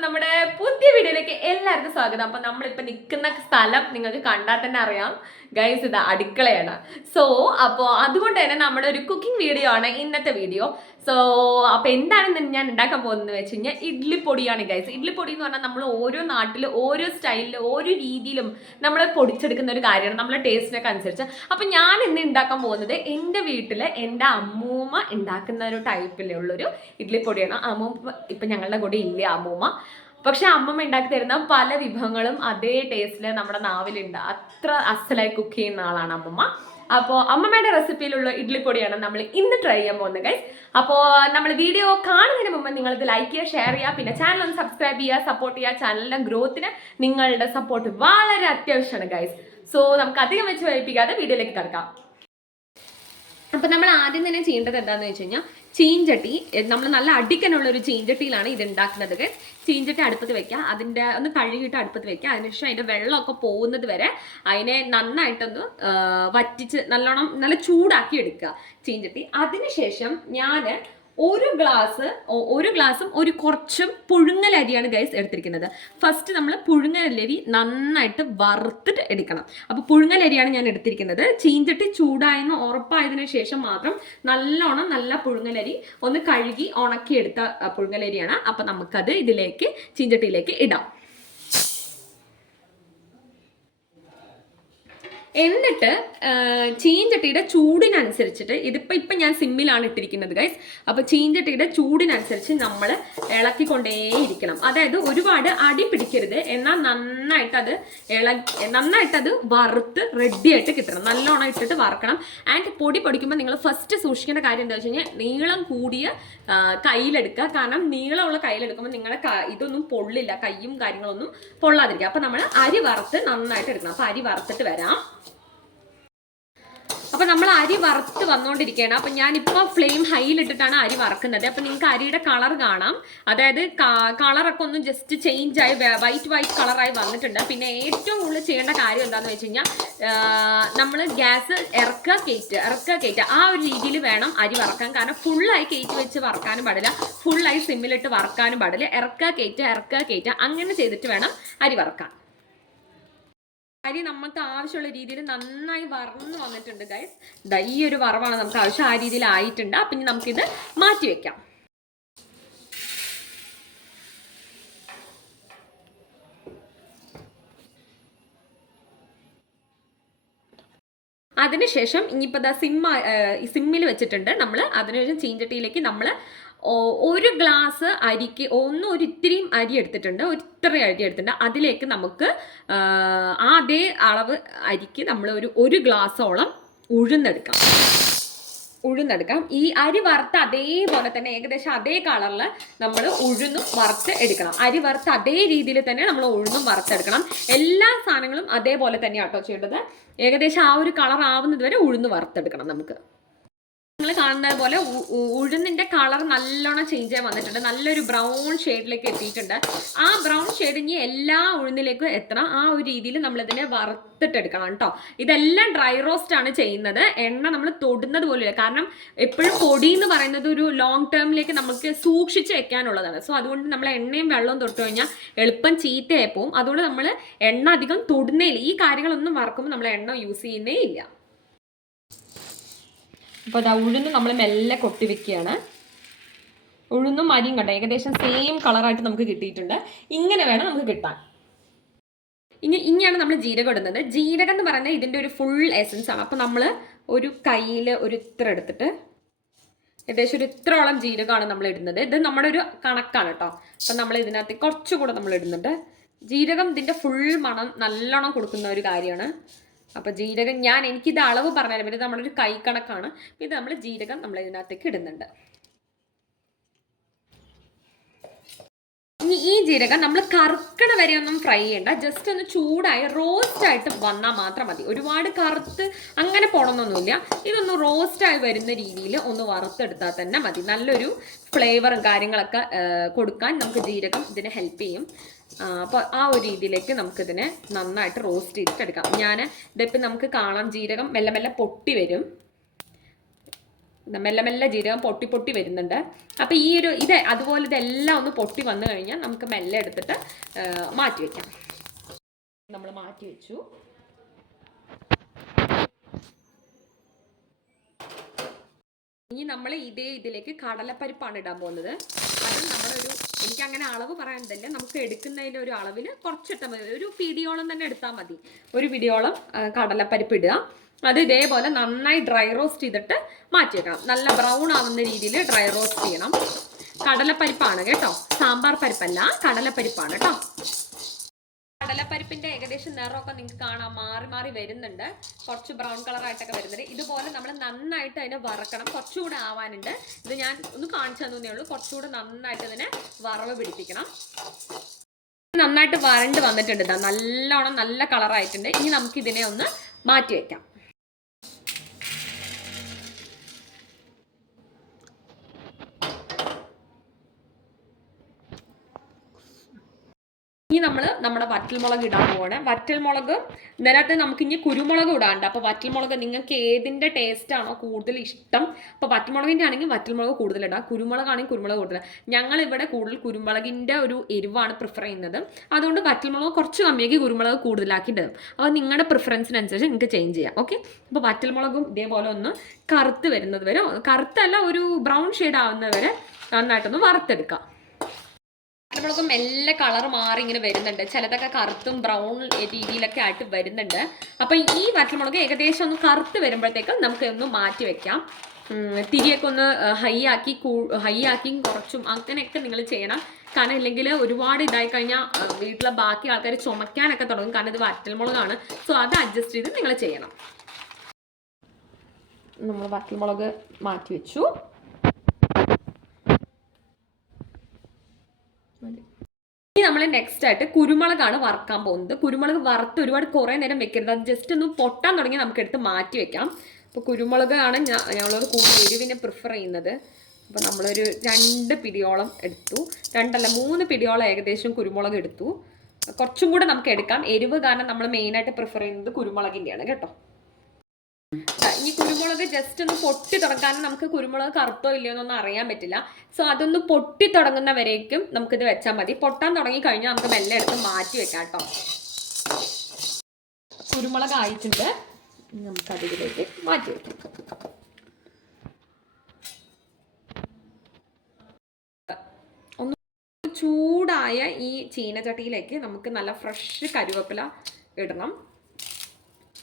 നമ്മുടെ പുതിയ വീഡിയോയിലേക്ക് എല്ലാവർക്കും സ്വാഗതം. അപ്പം നമ്മളിപ്പോൾ നിൽക്കുന്ന സ്ഥലം നിങ്ങൾക്ക് കണ്ടാൽ തന്നെ അറിയാം. ഗൈസ് ഇത് അടുക്കളയാണ്. സോ അപ്പോൾ അതുകൊണ്ട് തന്നെ നമ്മുടെ ഒരു കുക്കിംഗ് വീഡിയോ ആണ് ഇന്നത്തെ വീഡിയോ സോ അപ്പോൾ എന്താണ് ഞാൻ ഉണ്ടാക്കാൻ പോകുന്നത് വെച്ച് കഴിഞ്ഞാൽ ഇഡ്ലിപ്പൊടിയാണ് ഗൈസ് ഇഡ്ലിപ്പൊടി പൊടി എന്ന് പറഞ്ഞാൽ നമ്മൾ ഓരോ നാട്ടിൽ ഓരോ സ്റ്റൈലിൽ ഓരോ രീതിയിലും നമ്മൾ പൊടിച്ചെടുക്കുന്ന ഒരു കാര്യമാണ്. നമ്മളെ ടേസ്റ്റിനൊക്കെ അനുസരിച്ച്. അപ്പം ഞാൻ ഇന്ന് ഉണ്ടാക്കാൻ പോകുന്നത് എന്റെ വീട്ടിൽ എന്റെ അമ്മൂമ്മ ഉണ്ടാക്കുന്ന ഒരു ടൈപ്പിലുള്ളൊരു ഇഡ്ലിപ്പൊടിയാണ് അമ്മൂമ്മ ഇപ്പം ഞങ്ങളുടെ കൂടെ ഇല്ല അമ്മൂമ്മ. പക്ഷെ അമ്മമ്മ ഉണ്ടാക്കി തരുന്ന പല വിഭവങ്ങളും അതേ ടേസ്റ്റിൽ നമ്മുടെ നാവിലുണ്ട്. അത്ര അസലായി കുക്ക് ചെയ്യുന്ന ആളാണ് അമ്മമ്മ. അപ്പോൾ അമ്മമ്മയുടെ റെസിപ്പിയിലുള്ള ഇഡ്ലിപ്പൊടിയാണ് നമ്മൾ ഇന്ന് ട്രൈ ചെയ്യാൻ പോകുന്നത് ഗൈസ് അപ്പോൾ നമ്മൾ വീഡിയോ കാണുന്നതിന് മുമ്പ് നിങ്ങൾ ഇത് ലൈക്ക് ചെയ്യുക ഷെയർ ചെയ്യുക പിന്നെ ചാനൽ ഒന്ന് സബ്സ്ക്രൈബ് ചെയ്യുക സപ്പോർട്ട് ചെയ്യുക. ചാനലിന്റെ ഗ്രോത്തിന് നിങ്ങളുടെ സപ്പോർട്ട് വളരെ അത്യാവശ്യമാണ് ഗൈസ് സോ നമുക്ക് അധികം വെച്ച് വൈപ്പിക്കാതെ വീഡിയോയിലേക്ക് കിടക്കാം. അപ്പൊ നമ്മൾ ആദ്യം തന്നെ ചെയ്യേണ്ടത് എന്താന്ന് വെച്ച് കഴിഞ്ഞാൽ ചീഞ്ചട്ടി നമ്മൾ നല്ല അടിക്കനുള്ള ഒരു ചീഞ്ചട്ടിയിലാണ് ഇത് ഉണ്ടാക്കുന്നത്. ചീഞ്ചട്ടി അടുപ്പത്ത് വെക്കുക അതിന്റെ ഒന്ന് കഴുകിയിട്ട് അടുപ്പത്ത് വെക്കുക അതിനുശേഷം അതിന്റെ വെള്ളമൊക്കെ പോകുന്നത് വരെ അതിനെ നന്നായിട്ടൊന്ന് വറ്റിച്ച് നല്ലോണം നല്ല ചൂടാക്കി എടുക്കുക ചീഞ്ചട്ടി. അതിനുശേഷം ഞാൻ ഒരു ഗ്ലാസ് ഒരു ഗ്ലാസും ഒരു കുറച്ചും പുഴുങ്ങലരിയാണ് ഗൈസ് എടുത്തിരിക്കുന്നത്. ഫസ്റ്റ് നമ്മൾ പുഴുങ്ങലരി നന്നായിട്ട് വറുത്തിട്ട് എടുക്കണം. അപ്പോൾ പുഴുങ്ങലരിയാണ് ഞാൻ എടുത്തിരിക്കുന്നത്. ചീഞ്ചട്ടി ചൂടായെന്ന് ഉറപ്പായതിനു ശേഷം മാത്രം നല്ലോണം നല്ല പുഴുങ്ങലരി ഒന്ന് കഴുകി ഉണക്കിയെടുത്ത പുഴുങ്ങലരിയാണ് അപ്പോൾ നമുക്കത് ഇതിലേക്ക് ചീഞ്ചട്ടിയിലേക്ക് ഇടാം. എന്നിട്ട് ചീഞ്ചട്ടിയുടെ ചൂടിനനുസരിച്ചിട്ട് ഇതിപ്പോൾ ഇപ്പം ഞാൻ സിമ്മിലാണ് ഇട്ടിരിക്കുന്നത് ഗൈസ് അപ്പോൾ ചീഞ്ചട്ടിയുടെ ചൂടിനനുസരിച്ച് നമ്മൾ ഇളക്കിക്കൊണ്ടേയിരിക്കണം. അതായത് ഒരുപാട് അടി പിടിക്കരുത്. എന്നാൽ നന്നായിട്ടത് ഇള നന്നായിട്ടത് വറുത്ത് റെഡിയായിട്ട് കിട്ടണം. നല്ലോണം ഇട്ടിട്ട് വറുക്കണം. ആൻഡ് പൊടി പൊടിക്കുമ്പോൾ നിങ്ങൾ ഫസ്റ്റ് സൂക്ഷിക്കേണ്ട കാര്യം എന്താ വെച്ച് കഴിഞ്ഞാൽ നീളം കൂടിയ കയ്യിലെടുക്കുക. കാരണം നീളമുള്ള കയ്യിലെടുക്കുമ്പോൾ നിങ്ങളുടെ ഇതൊന്നും പൊള്ളില്ല. കയ്യും കാര്യങ്ങളൊന്നും പൊള്ളാതിരിക്കുക. അപ്പോൾ നമ്മൾ അരി വറുത്ത് നന്നായിട്ട് എടുക്കണം. അപ്പോൾ അരി വറുത്തിട്ട് വരാം. അപ്പൊ നമ്മൾ അരി വറുത്ത് വന്നുകൊണ്ടിരിക്കുകയാണ് അപ്പൊ ഞാനിപ്പോ ഫ്ലെയിം ഹൈയിലിട്ടിട്ടാണ് അരി വറക്കുന്നത്. അപ്പൊ നിങ്ങൾക്ക് അരിയുടെ കളർ കാണാം. അതായത് കളറൊക്കെ ഒന്ന് ജസ്റ്റ് ചേഞ്ച് ആയി വൈറ്റ് വൈറ്റ് കളറായി വന്നിട്ടുണ്ട്. പിന്നെ ഏറ്റവും കൂടുതൽ ചെയ്യേണ്ട കാര്യം എന്താണെന്ന് വെച്ച് കഴിഞ്ഞാൽ നമ്മൾ ഗ്യാസ് ഇറക്കുക കയറ്റ് ഇറക്കുക കയറ്റുക. ആ ഒരു രീതിയിൽ വേണം അരി വറക്കാൻ. കാരണം ഫുള്ളായി കയറ്റി വെച്ച് വറക്കാനും പാടില്ല. ഫുള്ളായി സിമ്മിലിട്ട് വറക്കാനും പാടില്ല. ഇറക്കുക കയറ്റുക ഇറക്കുക കയറ്റുക. അങ്ങനെ ചെയ്തിട്ട് വേണം അരി വറക്കാൻ. അരി നമുക്ക് ആവശ്യമുള്ള രീതിയിൽ നന്നായി വറന്ന് വന്നിട്ടുണ്ട് ഗൈസ് ദാ ഈ ഒരു വറവാണ് നമുക്ക് ആവശ്യം. ആ രീതിയിൽ ആയിട്ടുണ്ട്. അപ്പം ഇനി നമുക്കിത് മാറ്റി വെക്കാം. അതിനുശേഷം ഇനിയിപ്പോൾ ദാ സിമ്മ സിമ്മിൽ വെച്ചിട്ടുണ്ട് നമ്മൾ അതിനുശേഷം ചീഞ്ചട്ടിയിലേക്ക് നമ്മൾ ഒരു ഗ്ലാസ് അരിക്ക് ഒന്ന് ഒരു ഇത്തിരിയും അരി എടുത്തിട്ടുണ്ട് ഒരു ഇത്ര അരി എടുത്തിട്ടുണ്ട്. അതിലേക്ക് നമുക്ക് ആ അതേ അളവ് അരിക്ക് നമ്മൾ ഒരു ഒരു ഗ്ലാസ്സോളം ഉഴുന്നെടുക്കാം. ഉഴുന്നെടുക്കാം. ഈ അരി വറുത്ത് അതേപോലെ തന്നെ ഏകദേശം അതേ കളറിൽ നമ്മൾ ഉഴുന്നും വറുത്ത് എടുക്കണം. അരി വറുത്ത് അതേ രീതിയിൽ തന്നെ നമ്മൾ ഉഴുന്നും വറുത്തെടുക്കണം. എല്ലാ സാധനങ്ങളും അതേപോലെ തന്നെയാണ് കേട്ടോ ചെയ്യേണ്ടത്. ഏകദേശം ആ ഒരു കളർ ആവുന്നത് വരെ ഉഴുന്ന് വറുത്തെടുക്കണം നമുക്ക്. നിങ്ങൾ കാണുന്നത് പോലെ ഉഴുന്നിന്റെ കളർ നല്ലോണം ചേഞ്ച് ആയി വന്നിട്ടുണ്ട്. നല്ലൊരു ബ്രൗൺ ഷെയ്ഡിലേക്ക് എത്തിയിട്ടുണ്ട്. ആ ബ്രൗൺ ഷെയ്ഡ് ഇനി എല്ലാ ഉഴുന്നിലേക്കും എത്തണം. ആ ഒരു രീതിയിൽ നമ്മൾ ഇതിനെ വറുത്തിട്ടെടുക്കണം കേട്ടോ. ഇതെല്ലാം ഡ്രൈ റോസ്റ്റ് ആണ് ചെയ്യുന്നത്. എണ്ണ നമ്മൾ തൊടുന്നത് പോലെയില്ല കാരണം എപ്പോഴും പൊടി എന്ന് പറയുന്നത് ഒരു ലോങ് ടേമിലേക്ക് നമുക്ക് സൂക്ഷിച്ച് വെക്കാനുള്ളതാണ്. സോ അതുകൊണ്ട് നമ്മൾ എണ്ണയും വെള്ളവും തൊട്ട് കഴിഞ്ഞാൽ എളുപ്പം ചീത്തയായി പോവും. അതുകൊണ്ട് നമ്മൾ എണ്ണ അധികം തൊടുന്നേ ഇല്ല ഈ കാര്യങ്ങളൊന്നും വറക്കുമ്പോൾ നമ്മൾ എണ്ണ യൂസ് ചെയ്യുന്നേ ഇല്ല അപ്പോൾ അതാ ഉഴുന്ന് നമ്മൾ മെല്ലെ കൊട്ടി വെക്കുകയാണ്. ഉഴുന്നും അരിയും കണ്ട? ഏകദേശം സെയിം കളറായിട്ട് നമുക്ക് കിട്ടിയിട്ടുണ്ട്. ഇങ്ങനെ വേണം നമുക്ക് കിട്ടാൻ. ഇനി ഇനിയാണ് നമ്മൾ ജീരകം ഇടുന്നത്. ജീരകം എന്ന് പറയുന്നത് ഇതിന്റെ ഒരു ഫുൾ എസൻസ് ആണ്. അപ്പോൾ നമ്മൾ ഒരു കയ്യിൽ ഒരു ഇത്ര എടുത്തിട്ട് ഏകദേശം ഒരു ഇത്രോളം ജീരകമാണ് നമ്മൾ ഇടുന്നത്. ഇത് നമ്മുടെ ഒരു കണക്കാണ് കേട്ടോ. അപ്പം നമ്മൾ ഇതിനകത്ത് കുറച്ചുകൂടെ നമ്മൾ ഇടുന്നുണ്ട്. ജീരകം ഇതിന്റെ ഫുൾ മണം നല്ലോണം കൊടുക്കുന്ന ഒരു കാര്യമാണ്. അപ്പോൾ ജീരകം ഞാൻ എനിക്കിത് അളവ് പറഞ്ഞാലും ഇത് നമ്മളൊരു കൈ കണക്കാണ്. ഇത് നമ്മൾ ജീരകം നമ്മൾ ഇതിനകത്തേക്ക് ഇടുന്നുണ്ട്. ഇനി ഈ ജീരകം നമ്മൾ കറുക്കണ വരെ ഒന്നും ഫ്രൈ ചെയ്യണ്ട. ജസ്റ്റ് ഒന്ന് ചൂടായി റോസ്റ്റ് ആയിട്ട് വന്നാൽ മാത്രം മതി. ഒരുപാട് കറുത്ത് അങ്ങനെ പോണമെന്നൊന്നുമില്ല ഇതൊന്ന് റോസ്റ്റ് ആയി വരുന്ന രീതിയിൽ ഒന്ന് വറുത്തെടുത്താൽ തന്നെ മതി. നല്ലൊരു ഫ്ലേവറും കാര്യങ്ങളൊക്കെ കൊടുക്കാൻ നമുക്ക് ജീരകം ഇതിനെ ഹെൽപ്പ് ചെയ്യും. അപ്പോൾ ആ ഒരു രീതിയിലേക്ക് നമുക്കിതിനെ നന്നായിട്ട് റോസ്റ്റ് ചെയ്തിട്ടെടുക്കാം. ഞാൻ ഇതിപ്പോൾ നമുക്ക് കാണാം ജീരകം മെല്ലെ മെല്ലെ പൊട്ടി വരും. മെല്ലെ മെല്ലെ ജീരകം പൊട്ടി പൊട്ടി വരുന്നുണ്ട്. അപ്പോൾ ഈ ഒരു ഇത് അതുപോലെ ഇതെല്ലാം ഒന്ന് പൊട്ടി വന്നു കഴിഞ്ഞാൽ നമുക്ക് മെല്ലെ എടുത്തിട്ട് മാറ്റി വയ്ക്കാം നമ്മൾ മാറ്റി വെച്ചു. ഇനി നമ്മൾ ഇതേ ഇതിലേക്ക് കടലപ്പരിപ്പാണ് ഇടാൻ പോകുന്നത്. അത് നമ്മളൊരു എനിക്ക് അങ്ങനെ അളവ് പറയാനില്ല നമുക്ക് എടുക്കുന്നതിന്റെ ഒരു അളവിന് കുറച്ചിട്ടാൽ മതി. ഒരു പിടിയോളം തന്നെ എടുത്താൽ മതി. ഒരു പിടിയോളം കടലപ്പരിപ്പ് ഇടുക. അത് ഇതേപോലെ നന്നായി ഡ്രൈ റോസ്റ്റ് ചെയ്തിട്ട് മാറ്റി വെക്കാം നല്ല ബ്രൗൺ ആവുന്ന രീതിയിൽ ഡ്രൈ റോസ്റ്റ് ചെയ്യണം. കടലപ്പരിപ്പാണ് കേട്ടോ. സാമ്പാർ പരിപ്പല്ല കടലപ്പരിപ്പാണ് കേട്ടോ. കടലപ്പരിപ്പിന്റെ ഏകദേശം നിറമൊക്കെ നിങ്ങൾക്ക് കാണാം. മാറി മാറി വരുന്നുണ്ട്. കുറച്ച് ബ്രൗൺ കളർ ആയിട്ടൊക്കെ വരുന്നുണ്ട്. ഇതുപോലെ നമ്മൾ നന്നായിട്ട് അതിനെ വറക്കണം. കുറച്ചുകൂടെ ആവാനുണ്ട്. ഇത് ഞാൻ ഒന്ന് കാണിച്ചു തന്നേ ഉള്ളൂ. കുറച്ചുകൂടെ നന്നായിട്ട് ഇതിനെ വറവ് പിടിപ്പിക്കണം. നന്നായിട്ട് വരണ്ട് വന്നിട്ടുണ്ട് നല്ലോണം നല്ല കളറായിട്ടുണ്ട്. ഇനി നമുക്ക് ഇതിനെ ഒന്ന് മാറ്റി വെക്കാം. ഇനി നമ്മൾ നമ്മുടെ വറ്റൽമുളക് ഇടാൻ പോവാണ്. വറ്റൽമുളക് നേരത്തെ നമുക്ക് ഇനി കുരുമുളക് ഇടാണ്ട് അപ്പോൾ വറ്റൽമുളക് നിങ്ങൾക്ക് ഏതിന്റെ ടേസ്റ്റ് ആണോ കൂടുതൽ ഇഷ്ടം? അപ്പോൾ വറ്റൽമുളകിന്റെ ആണെങ്കിൽ വറ്റൽമുളക് കൂടുതൽ ഇടാം. കുരുമുളകാണെങ്കിൽ കുരുമുളക് കൂടുതൽ ഞങ്ങൾ ഇവിടെ കൂടുതൽ കുരുമുളകിന്റെ ഒരു എരിവാണ് പ്രിഫർ ചെയ്യുന്നത്. അതുകൊണ്ട് വറ്റൽമുളക് കുറച്ച് കമ്മിയാക്കി കുരുമുളക് കൂടുതലാക്കി ഇടും. അപ്പോൾ നിങ്ങളുടെ പ്രിഫറൻസിനനുസരിച്ച് നിങ്ങൾക്ക് ചേഞ്ച് ചെയ്യാം. ഓക്കെ അപ്പോൾ വറ്റൽമുളകും ഇതേപോലെ ഒന്ന് കറുത്ത് വരുന്നത് വരെ കറുത്തല്ല ഒരു ബ്രൗൺ ഷെയ്ഡ് ആവുന്നത് വരെ നന്നായിട്ടൊന്ന് വറുത്തെടുക്കാം. പച്ചമുളകും മെല്ലെ കളർ മാറി ഇങ്ങനെ വരുന്നുണ്ട്. ചിലതൊക്കെ കറുത്തും ബ്രൗൺ രീതിയിലൊക്കെ ആയിട്ട് വരുന്നുണ്ട്. അപ്പം ഈ വറ്റൽമുളക് ഏകദേശം ഒന്ന് കറുത്ത് വരുമ്പോഴത്തേക്കും നമുക്ക് ഒന്ന് മാറ്റി വെക്കാം. തിരിയൊക്കെ ഒന്ന് ഹൈ ആക്കി ഹൈ ആക്കി കുറച്ചും അങ്ങനെയൊക്കെ നിങ്ങൾ ചെയ്യണം. കാരണം ഇല്ലെങ്കിൽ ഒരുപാട് ഇതായി കഴിഞ്ഞാൽ വീട്ടിലെ ബാക്കി ആൾക്കാർ ചുമക്കാനൊക്കെ തുടങ്ങും. കാരണം ഇത് വറ്റൽമുളകാണ് സോ അത് അഡ്ജസ്റ്റ് ചെയ്ത് നിങ്ങൾ ചെയ്യണം. നമ്മൾ വറ്റൽമുളക് മാറ്റി വെച്ചു. നമ്മൾ നെക്സ്റ്റ് ആയിട്ട് കുരുമുളകാണ് വറക്കാൻ പോകുന്നത്. കുരുമുളക് വറുത്ത് ഒരുപാട് കുറേ നേരം വെക്കരുത്. അത് ജസ്റ്റ് ഒന്ന് പൊട്ടാൻ തുടങ്ങി നമുക്ക് എടുത്ത് മാറ്റി വെക്കാം. അപ്പോൾ കുരുമുളകാണ് ഞങ്ങളൊരു കൂടുതൽ എരിവിനെ പ്രിഫർ ചെയ്യുന്നത്. അപ്പോൾ നമ്മളൊരു രണ്ട് പിടിയോളം എടുത്തു. രണ്ടല്ല മൂന്ന് പിടിയോളം ഏകദേശം കുരുമുളക് എടുത്തു. കുറച്ചും കൂടെ നമുക്ക് എടുക്കാം. എരിവ് കാരണം നമ്മൾ മെയിനായിട്ട് പ്രിഫർ ചെയ്യുന്നത് കുരുമുളകിന്റെയാണ് കേട്ടോ. ഈ കുരുമുളക് ജസ്റ്റ് ഒന്ന് പൊട്ടി തുടങ്ങാൻ നമുക്ക് കുരുമുളക് കറുത്തോ ഇല്ലയോ എന്നൊന്നും അറിയാൻ പറ്റില്ല. സോ അതൊന്ന് പൊട്ടി തുടങ്ങുന്നവരേക്കും നമുക്കിത് വെച്ചാൽ മതി. പൊട്ടാൻ തുടങ്ങി കഴിഞ്ഞാൽ നമുക്ക് മെല്ലെ എടുത്ത് മാറ്റി വെക്കാം കേട്ടോ കുരുമുളക് ആയിട്ടുണ്ട്. നമുക്ക് അതിലേക്ക് മാറ്റി വെക്കാം. ഒന്ന് ചൂടായ ഈ ചീനച്ചട്ടിയിലേക്ക് നമുക്ക് നല്ല ഫ്രഷ് കരുവേപ്പില ഇടണം.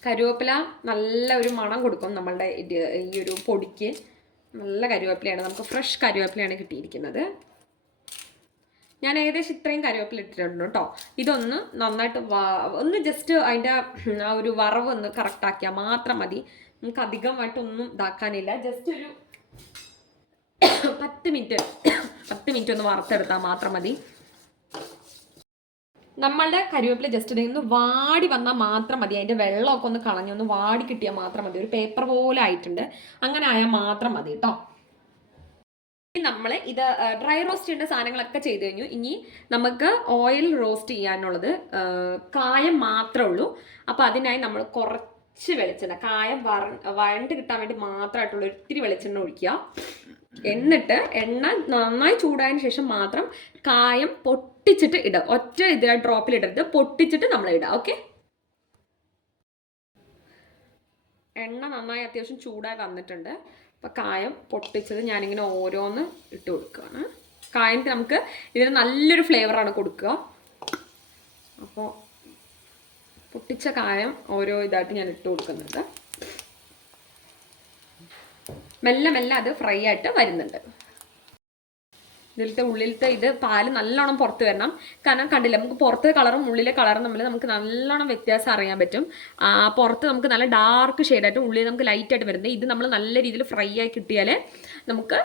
കരുവേപ്പില നല്ല ഒരു മണം കൊടുക്കും നമ്മളുടെ ഈ ഒരു പൊടിക്ക്. നല്ല കരുവേപ്പിലയാണ്. നമുക്ക് ഫ്രഷ് കരുവേപ്പിലയാണ് കിട്ടിയിരിക്കുന്നത്. ഞാൻ ഏകദേശം ഇത്രയും കരുവേപ്പില ഇട്ടിട്ടുണ്ട് കേട്ടോ. ഇതൊന്ന് നന്നായിട്ട് ഒന്ന് ജസ്റ്റ് അതിന്റെ ആ ഒരു വറവ് ഒന്ന് കറക്റ്റാക്കിയാൽ മാത്രം മതി. നമുക്ക് അധികമായിട്ടൊന്നും ഇതാക്കാനില്ല. ജസ്റ്റ് ഒരു പത്ത് മിനിറ്റ് പത്ത് മിനിറ്റ് ഒന്ന് വറുത്തെടുത്താൽ മാത്രം മതി. നമ്മളുടെ കരിവേപ്പില ജസ്റ്റ് ഒന്ന് വാടി വന്നാൽ മാത്രം മതി. അതിന്റെ വെള്ളമൊക്കെ ഒന്ന് കളഞ്ഞ് ഒന്ന് വാടി കിട്ടിയാൽ മാത്രം മതി. ഒരു പേപ്പർ പോലെ ആയിട്ടുണ്ട്. അങ്ങനെ ആയാൽ മാത്രം മതി കേട്ടോ നമ്മൾ ഇത് ഡ്രൈ റോസ്റ്റ് ചെയ്യേണ്ട സാധനങ്ങളൊക്കെ ചെയ്തു കഴിഞ്ഞു. ഇനി നമുക്ക് ഓയിൽ റോസ്റ്റ് ചെയ്യാനുള്ളത് കായം മാത്രമേ ഉള്ളൂ. അപ്പോൾ അതിനായി നമ്മൾ കുറച്ച് വെളിച്ചെണ്ണ കായം വറ വഴണ്ട് കിട്ടാൻ വേണ്ടി മാത്രമായിട്ടുള്ള ഒത്തിരി വെളിച്ചെണ്ണ ഒഴിക്കുക. എന്നിട്ട് എണ്ണ നന്നായി ചൂടായതിനു ശേഷം മാത്രം കായം പൊട്ടിച്ചിട്ട് ഇടുക. ഒറ്റ ഇതിൽ ഡ്രോപ്പിൽ ഇടരുത്. പൊട്ടിച്ചിട്ട് നമ്മൾ ഇടുക. ഓക്കെ എണ്ണ നന്നായി അത്യാവശ്യം ചൂടായി വന്നിട്ടുണ്ട്. അപ്പം കായം പൊട്ടിച്ചത് ഞാനിങ്ങനെ ഓരോന്ന് ഇട്ട് കൊടുക്കുകയാണ്. കായത്തിന് നമുക്ക് ഇതിന് നല്ലൊരു ഫ്ലേവറാണ് കൊടുക്കുക. അപ്പോൾ പൊട്ടിച്ച കായം ഓരോ ഇതായിട്ട് ഞാൻ ഇട്ട് കൊടുക്കുന്നുണ്ട്. മെല്ലെ മെല്ലെ അത് ഫ്രൈ ആയിട്ട് വരുന്നുണ്ട്. ഇതിലത്തെ ഉള്ളിലത്തെ ഇത് പാൽ നല്ലോണം പുറത്ത് വരണം. കാരണം കണ്ടില്ല നമുക്ക് പുറത്തെ കളറും ഉള്ളിലെ കളറും തമ്മിൽ നമുക്ക് നല്ലോണം വ്യത്യാസം അറിയാൻ പറ്റും. പുറത്ത് നമുക്ക് നല്ല ഡാർക്ക് ഷെയ്ഡായിട്ടും ഉള്ളിൽ നമുക്ക് ലൈറ്റ് ആയിട്ട് വരുന്നത്. ഇത് നമ്മൾ നല്ല രീതിയിൽ ഫ്രൈ ആയി കിട്ടിയാലേ നമുക്ക്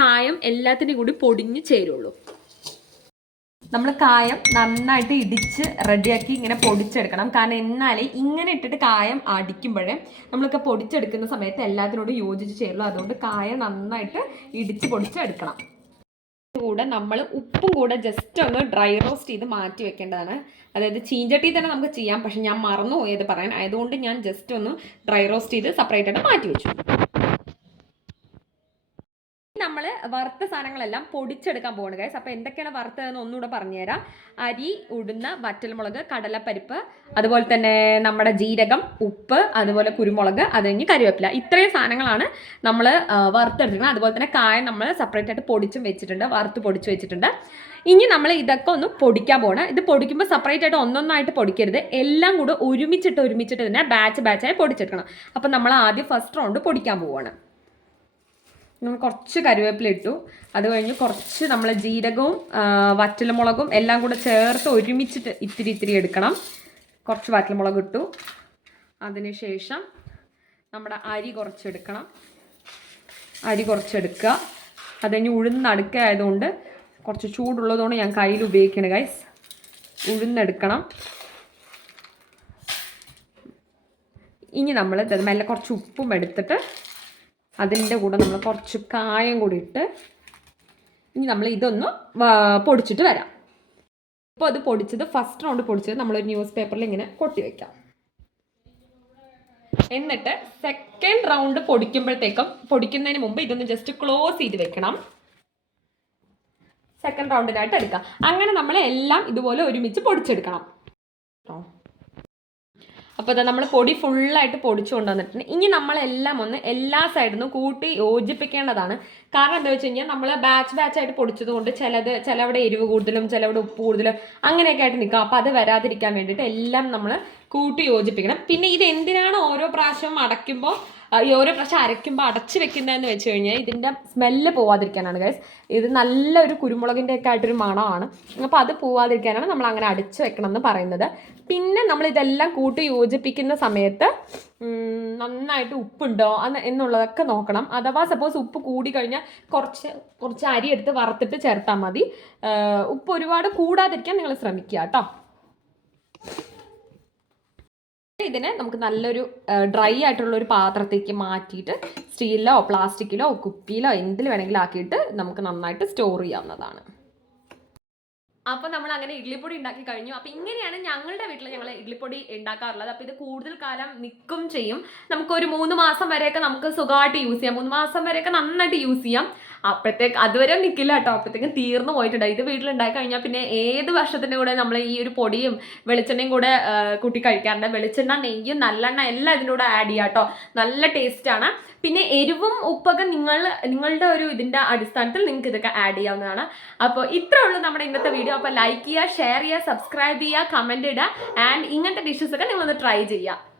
കായം എല്ലാത്തിന്റെയും കൂടി പൊടിഞ്ഞ് ചേരുള്ളൂ. നമ്മൾ കായം നന്നായിട്ട് ഇടിച്ച് റെഡിയാക്കി ഇങ്ങനെ പൊടിച്ചെടുക്കണം. കാരണം എന്നാലേ ഇങ്ങനെ ഇട്ടിട്ട് കായം അടിക്കുമ്പോഴേ നമ്മളൊക്കെ പൊടിച്ചെടുക്കുന്ന സമയത്ത് എല്ലാത്തിനോടും യോജിച്ച് ചേരുള്ളൂ. അതുകൊണ്ട് കായം നന്നായിട്ട് ഇടിച്ച് പൊടിച്ചെടുക്കണം. കൂടെ നമ്മൾ ഉപ്പും കൂടെ ജസ്റ്റ് ഒന്ന് ഡ്രൈ റോസ്റ്റ് ചെയ്ത് മാറ്റി വെക്കേണ്ടതാണ്. അതായത് ചീഞ്ചട്ടി തന്നെ നമുക്ക് ചെയ്യാം. പക്ഷെ ഞാൻ മറന്നു പോയത് പറയാൻ. അതുകൊണ്ട് ഞാൻ ജസ്റ്റ് ഒന്ന് ഡ്രൈ റോസ്റ്റ് ചെയ്ത് സെപ്പറേറ്റ് ആയിട്ട് മാറ്റി വെച്ചു. നമ്മൾ വറുത്ത സാധനങ്ങളെല്ലാം പൊടിച്ചെടുക്കാൻ പോകണം ഗൈസ് അപ്പോൾ എന്തൊക്കെയാണ് വറുത്തതെന്ന് ഒന്നുകൂടെ പറഞ്ഞുതരാം. അരി ഉടുന്ന വറ്റൽമുളക് കടലപ്പരിപ്പ് അതുപോലെ തന്നെ നമ്മുടെ ജീരകം ഉപ്പ് അതുപോലെ കുരുമുളക് അത് കഴിഞ്ഞ് കരുവേപ്പില ഇത്രയും സാധനങ്ങളാണ് നമ്മൾ വറുത്തെടുത്തിരിക്കുന്നത്. അതുപോലെ തന്നെ കായം നമ്മൾ സെപ്പറേറ്റ് ആയിട്ട് പൊടിച്ചും വെച്ചിട്ടുണ്ട് വറുത്ത് പൊടിച്ച് വെച്ചിട്ടുണ്ട്. ഇനി നമ്മൾ ഇതൊക്കെ ഒന്ന് പൊടിക്കാൻ പോകണം ഇത് പൊടിക്കുമ്പോൾ സെപ്പറേറ്റ് ആയിട്ട് ഒന്നൊന്നായിട്ട് പൊടിക്കരുത്. എല്ലാം കൂടെ ഒരുമിച്ചിട്ട് ഒരുമിച്ചിട്ട് തന്നെ ബാച്ച് ബാച്ചായി പൊടിച്ചെടുക്കണം. അപ്പം നമ്മൾ ആദ്യം ഫസ്റ്റ് റൗണ്ട് പൊടിക്കാൻ പോവുകയാണ് നമ്മൾ കുറച്ച് കറിവേപ്പില ഇട്ടു. അത് കഴിഞ്ഞ് കുറച്ച് നമ്മൾ ജീരകവും വറ്റൽമുളകും എല്ലാം കൂടെ ചേർത്ത് ഒരുമിച്ചിട്ട് ഇത്തിരി ഇത്തിരി എടുക്കണം. കുറച്ച് വറ്റൽമുളക് ഇട്ടു. അതിനുശേഷം നമ്മുടെ അരി കുറച്ചെടുക്കണം. അരി കുറച്ചെടുക്കുക. അത് കഴിഞ്ഞ് ഉഴുന്നടുക്ക ആയതുകൊണ്ട് കുറച്ച് ചൂടുള്ളതുകൊണ്ട് ഞാൻ കയ്യിൽ ഉപയോഗിക്കണേ ഗൈസ് ഉഴുന്നെടുക്കണം. ഇനി നമ്മൾ മെല്ലെ കുറച്ച് ഉപ്പും എടുത്തിട്ട് അതിന്റെ കൂടെ നമ്മൾ കുറച്ച് കായം കൂടി ഇട്ട് ഇനി നമ്മൾ ഇതൊന്ന് പൊടിച്ചിട്ട് വരാം. ഇപ്പോൾ അത് പൊടിച്ചത് ഫസ്റ്റ് റൗണ്ട് പൊടിച്ചത് നമ്മളൊരു ന്യൂസ് പേപ്പറിൽ ഇങ്ങനെ കൊട്ടി വയ്ക്കാം എന്നിട്ട് സെക്കൻഡ് റൗണ്ട് പൊടിക്കുമ്പോഴത്തേക്കും പൊടിക്കുന്നതിന് മുമ്പ് ഇതൊന്ന് ജസ്റ്റ് ക്ലോസ് ചെയ്ത് വെക്കണം. സെക്കൻഡ് റൗണ്ടിനായിട്ട് എടുക്കാം. അങ്ങനെ നമ്മൾ എല്ലാം ഇതുപോലെ ഒരുമിച്ച് പൊടിച്ചെടുക്കണം. അപ്പോൾ നമ്മൾ പൊടി ഫുള്ളായിട്ട് പൊടിച്ചു കൊണ്ടുവന്നിട്ടുണ്ട്. ഇനി നമ്മളെല്ലാം ഒന്ന് എല്ലാ സൈഡിൽ നിന്നും കൂട്ടി യോജിപ്പിക്കേണ്ടതാണ്. കാരണം എന്താ വെച്ച് കഴിഞ്ഞാൽ നമ്മൾ ബാച്ച് ബാച്ച് ആയിട്ട് പൊടിച്ചത് കൊണ്ട് ചിലത് ചിലവിടെ എരിവ് കൂടുതലും ചിലവിടെ ഉപ്പ് കൂടുതലും അങ്ങനെയൊക്കെ ആയിട്ട് നിൽക്കും. അപ്പോൾ അത് വരാതിരിക്കാൻ വേണ്ടിയിട്ട് എല്ലാം നമ്മൾ കൂട്ടി യോജിപ്പിക്കണം. പിന്നെ ഇത് എന്തിനാണ് ഓരോ പ്രാവശ്യം അടയ്ക്കുമ്പോൾ ഈ ഓരോ പ്രാവശ്യം അരയ്ക്കുമ്പോൾ അടച്ച് വെക്കുന്നതെന്ന് വെച്ച് കഴിഞ്ഞാൽ ഇതിന്റെ സ്മെല്ല് പോവാതിരിക്കാനാണ് ഗൈസ് ഇത് നല്ലൊരു കുരുമുളകിന്റെ ഒക്കെ ആയിട്ടൊരു മണമാണ്. അപ്പോൾ അത് പോവാതിരിക്കാനാണ് നമ്മൾ അങ്ങനെ അടച്ച് വെക്കണം എന്ന് പറയുന്നത്. പിന്നെ നമ്മൾ ഇതെല്ലാം കൂട്ടി യോജിപ്പിക്കുന്ന സമയത്ത് നന്നായിട്ട് ഉപ്പുണ്ടോ എന്ന് എന്നുള്ളതൊക്കെ നോക്കണം. അഥവാ സപ്പോസ് ഉപ്പ് കൂടി കഴിഞ്ഞാൽ കുറച്ച് കുറച്ച് അരി എടുത്ത് വറുത്തിട്ട് ചേർത്താൽ മതി. ഉപ്പ് ഒരുപാട് കൂടാതിരിക്കാൻ നിങ്ങൾ ശ്രമിക്കുക കേട്ടോ. ഇതിനെ നമുക്ക് നല്ലൊരു ഡ്രൈ ആയിട്ടുള്ള ഒരു പാത്രത്തേക്ക് മാറ്റിയിട്ട് സ്റ്റീലിലോ പ്ലാസ്റ്റിക്കിലോ കുപ്പിയിലോ എന്തിൽ വേണമെങ്കിലും ആക്കിയിട്ട് നമുക്ക് നന്നായിട്ട് സ്റ്റോർ ചെയ്യാവുന്നതാണ്. അപ്പോൾ നമ്മൾ അങ്ങനെ ഇഡ്ലിപ്പൊടി ഉണ്ടാക്കി കഴിഞ്ഞു. അപ്പോൾ ഇങ്ങനെയാണ് ഞങ്ങളുടെ വീട്ടിൽ ഞങ്ങൾ ഇഡ്ലിപ്പൊടി ഉണ്ടാക്കാറുള്ളത്. അപ്പോൾ ഇത് കൂടുതൽ കാലം നിൽക്കും ചെയ്യും. നമുക്കൊരു മൂന്ന് മാസം വരെയൊക്കെ നമുക്ക് സുഖമായിട്ട് യൂസ് ചെയ്യാം. മൂന്ന് മാസം വരെയൊക്കെ നന്നായിട്ട് യൂസ് ചെയ്യാം. അപ്പോഴത്തേക്ക് അതുവരെ നിൽക്കില്ല കേട്ടോ. അപ്പോഴത്തേക്കും തീർന്നു പോയിട്ടുണ്ട്. ഇത് വീട്ടിലുണ്ടായി കഴിഞ്ഞാൽ പിന്നെ ഏത് വർഷത്തിന്റെ കൂടെ നമ്മൾ ഈ ഒരു പൊടിയും വെളിച്ചെണ്ണയും കൂടെ കൂട്ടി കഴിക്കാറുണ്ട്? വെളിച്ചെണ്ണ നെയ്യും നല്ലെണ്ണ എല്ലാം ഇതിന്റെ ആഡ് ചെയ്യാം കേട്ടോ. നല്ല ടേസ്റ്റാണ് പിന്നെ എരിവും ഉപ്പൊക്കെ നിങ്ങൾ നിങ്ങളുടെ ഒരു ഇതിന്റെ അടിസ്ഥാനത്തിൽ നിങ്ങൾക്ക് ഇതൊക്കെ ആഡ് ചെയ്യാവുന്നതാണ്. അപ്പോൾ ഇത്രേ ഉള്ളൂ നമ്മുടെ ഇന്നത്തെ വീഡിയോ അപ്പോൾ ലൈക്ക് ചെയ്യുക ഷെയർ ചെയ്യുക സബ്സ്ക്രൈബ് ചെയ്യുക കമന്റ് ഇടുക ആൻഡ് ഇങ്ങനത്തെ ഡിഷസ് ഒക്കെ നിങ്ങളൊന്ന് ട്രൈ ചെയ്യുക.